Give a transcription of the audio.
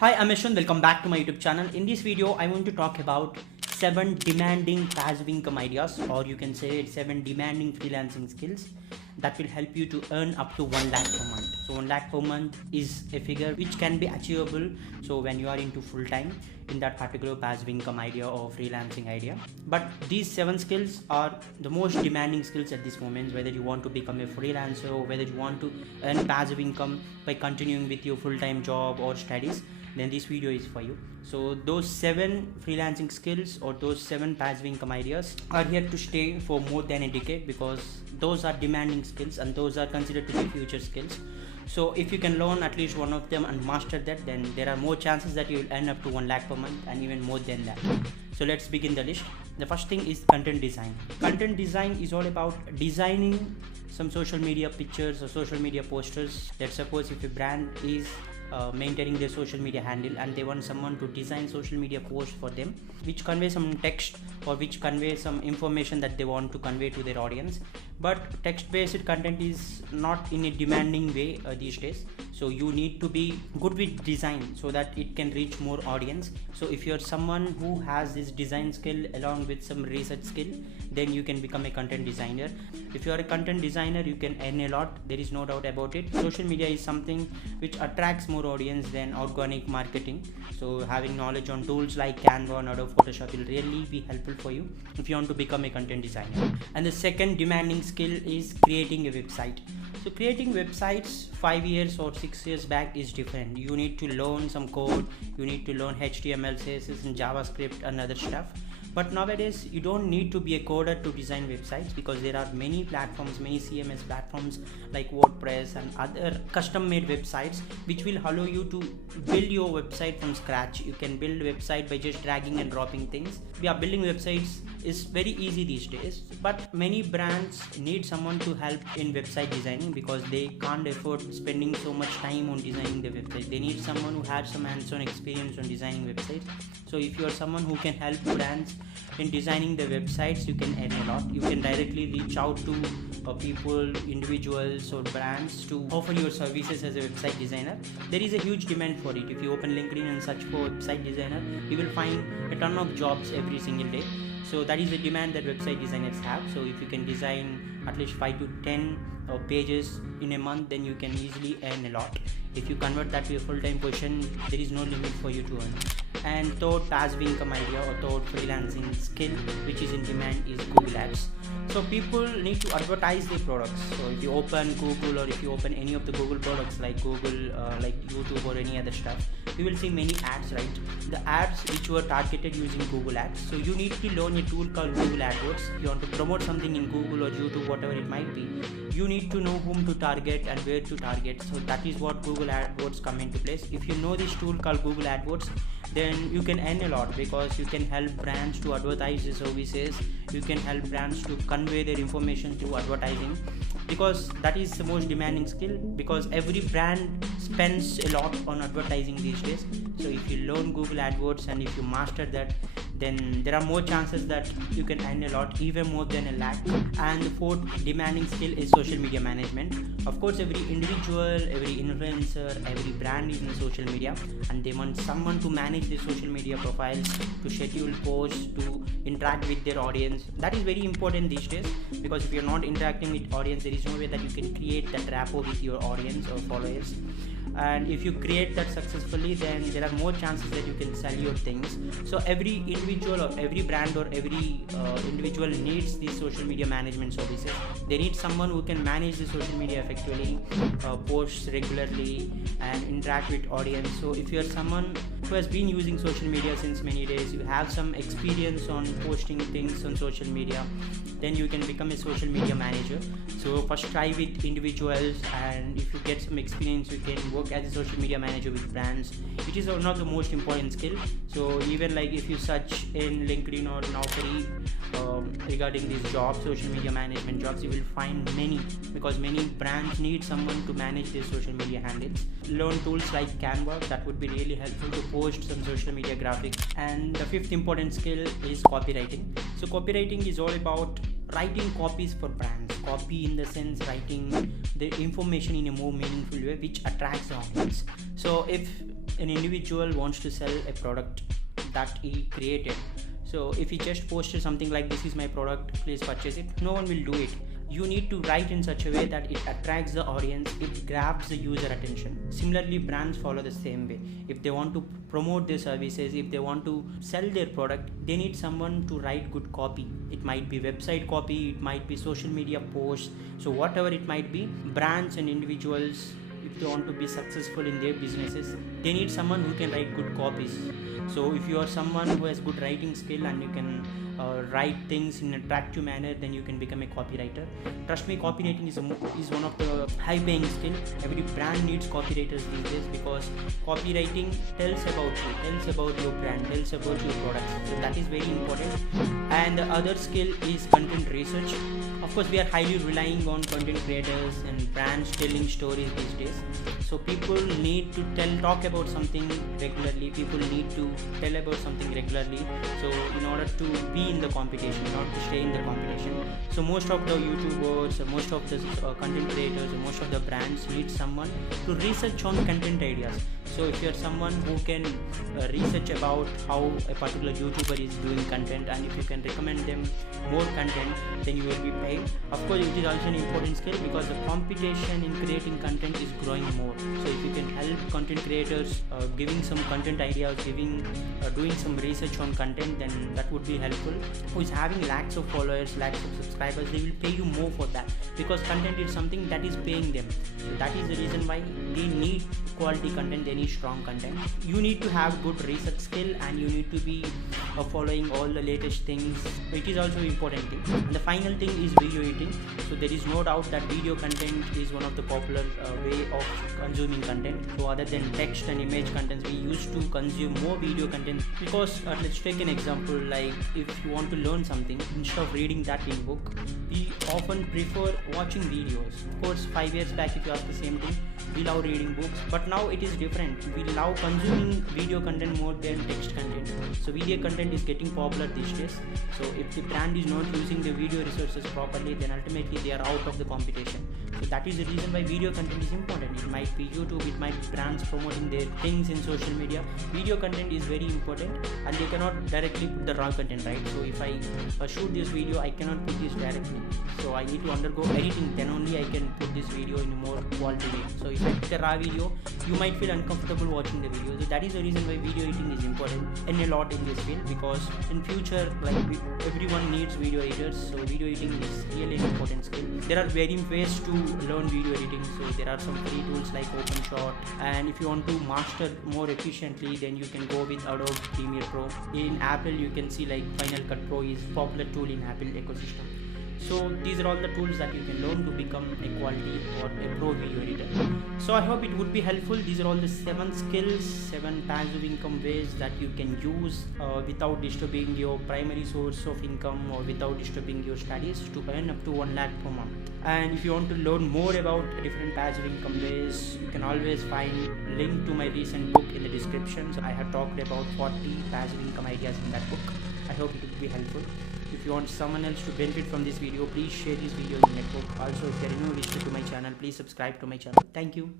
Hi, I'm Yaswanth. Welcome back to my YouTube channel. In this video, I want to talk about 7 demanding passive income ideas, or you can say 7 demanding freelancing skills that will help you to earn up to 1 lakh per month. So 1 lakh per month is a figure which can be achievable. So when you are into full time in that particular passive income idea or freelancing idea. But these 7 skills are the most demanding skills at this moment, whether you want to become a freelancer or whether you want to earn passive income by continuing with your full-time job or studies, then this video is for you. So those 7 freelancing skills or those 7 passive income ideas are here to stay for more than a decade, because those are demanding skills and those are considered to be future skills. So if you can learn at least one of them and master that, then there are more chances that you will earn up to 1 lakh per month and even more than that. So let's begin the list. The first thing is content design. Content design is all about designing some social media pictures or social media posters. Let's suppose if a brand is maintaining their social media handle and they want someone to design social media posts for them which convey some text or which convey some information that they want to convey to their audience. But text based content is not in a demanding way these days, so you need to be good with design so that it can reach more audience. So if you're someone who has this design skill along with some research skill, then you can become a content designer. If you are a content designer, you can earn a lot, there is no doubt about it. Social media is something which attracts more audience than organic marketing, so having knowledge on tools like Canva and Adobe Photoshop will really be helpful for you if you want to become a content designer. And the second demanding skill is creating a website. So creating websites 5 years or 6 years back is different. You need to learn some code, you need to learn HTML, CSS and JavaScript and other stuff. But nowadays you don't need to be a coder to design websites, because there are many platforms, many CMS platforms like WordPress and other custom made websites which will allow you to build your website from scratch. You can build a website by just dragging and dropping things. Building websites is very easy these days, but many brands need someone to help in website designing because they can't afford spending so much time on designing the website. They need someone who has some hands-on experience on designing websites. So if you are someone who can help brands in designing the websites, you can earn a lot. You can directly reach out to people, individuals or brands to offer your services as a website designer. There is a huge demand for it. If you open LinkedIn and search for website designer, you will find a ton of jobs every single day. So that is the demand that website designers have. So if you can design at least 5 to 10 pages in a month, then you can easily earn a lot. If you convert that to a full-time position, there is no limit for you to earn. And third passive income idea or third freelancing skill which is in demand is Google Ads. So people need to advertise their products. So if you open Google or if you open any of the Google products like Google, like YouTube or any other stuff, you will see many ads, right? The ads which were targeted using Google Ads. So you need to learn a tool called Google AdWords. You want to promote something in Google or YouTube, whatever it might be, you need to know whom to target and where to target. So that is what Google AdWords come into place. If you know this tool called Google AdWords, then you can earn a lot, because you can help brands to advertise their services. You can help brands to convey their information through advertising, because that is the most demanding skill, because every brand spends a lot on advertising these days. So if you learn Google AdWords and if you master that, then there are more chances that you can earn a lot, even more than a lakh. And the fourth demanding skill is social media management. Of course, every individual, every influencer, every brand is in social media, and they want someone to manage their social media profiles, to schedule posts, to interact with their audience. That is very important these days, because if you're not interacting with audience, there is no way that you can create that rapport with your audience or followers. And if you create that successfully, then there are more chances that you can sell your things. So every individual or every brand or every individual needs these social media management services. They need someone who can manage the social media effectively, post regularly and interact with audience. So if you are someone who has been using social media since many days, you have some experience on posting things on social media, then you can become a social media manager. So first try with individuals, and if you get some experience, you can work as a social media manager with brands. It is one of the most important skill. So even like if you search in LinkedIn or Naukri regarding these jobs, social media management jobs, you will find many, because many brands need someone to manage their social media handles. Learn tools like Canva, that would be really helpful to post some social media graphics. And the fifth important skill is copywriting. So copywriting is all about writing copies for brands. Copy in the sense writing the information in a more meaningful way which attracts the audience. So if an individual wants to sell a product that he created, so if he just posted something like, this is my product, please purchase it, no one will do it. You need to write in such a way that it attracts the audience, it grabs the user attention. Similarly, brands follow the same way. If they want to promote their services, if they want to sell their product, they need someone to write good copy. It might be website copy, it might be social media posts, so whatever it might be, brands and individuals, if they want to be successful in their businesses, they need someone who can write good copies. So if you are someone who has good writing skill and you can write things in an attractive manner, then you can become a copywriter. Trust me, copywriting is one of the high paying skill. Every brand needs copywriters these days, because copywriting tells about you, tells about your brand, tells about your products, so that is very important. And the other skill is content research. Of course, we are highly relying on content creators and brands telling stories these days, so people need to talk about something regularly, people need to tell about something regularly, so in order to be in the competition, not to stay in the competition. So most of the YouTubers, most of the content creators, most of the brands need someone to research on content ideas. So if you are someone who can research about how a particular YouTuber is doing content, and if you can recommend them more content, then you will be paid. Of course, it is also an important skill, because the competition in creating content is growing more. So if you can help content creators giving some content ideas, doing some research on content, then that would be helpful. Who is having lakhs of followers, lakhs of subscribers, they will pay you more for that, because content is something that is paying them. So that is the reason why they need quality content, they need strong content. You need to have good research skill, and you need to be following all the latest things. It is also important thing. And the final thing is video editing. So there is no doubt that video content is one of the popular way of consuming content. So other than text and image contents, we used to consume more video content, because let's take an example, like if you want to learn something, instead of reading that in book, we often prefer watching videos. Of course, 5 years back, if you ask the same thing, we love reading books, but now it is different. We love consuming video content more than text content. So video content is getting popular these days. So if the brand is not using the video resources properly, then ultimately they are out of the competition. So that is the reason why video content is important. It might be YouTube, it might be brands promoting their things in social media. Video content is very important, and they cannot directly put the raw content, right? So if I shoot this video, I cannot put this directly, so I need to undergo editing, then only I can put this video in a more quality way. So if I put a raw video, you might feel uncomfortable watching the video. So that is the reason why video editing is important and a lot in this field, because in future, like everyone needs video editors. So video editing is really an important skill. There are various ways to learn video editing. So there are some free tools like OpenShot, and if you want to master more efficiently, then you can go with Adobe Premiere Pro. In Apple, you can see like Final Cut Pro is popular tool in Apple ecosystem. So these are all the tools that you can learn to become a quality or a pro video editor. So I hope it would be helpful. These are all the 7 skills, 7 passive income ways that you can use without disturbing your primary source of income, or without disturbing your studies, to earn up to 1 lakh per month. And if you want to learn more about different passive income ways, you can always find link to my recent book in the description. So I have talked about 40 passive income ideas in that book. I hope it would be helpful. If you want someone else to benefit from this video, please share this video in your network. Also, if you are new visitor to my channel, please subscribe to my channel. Thank you.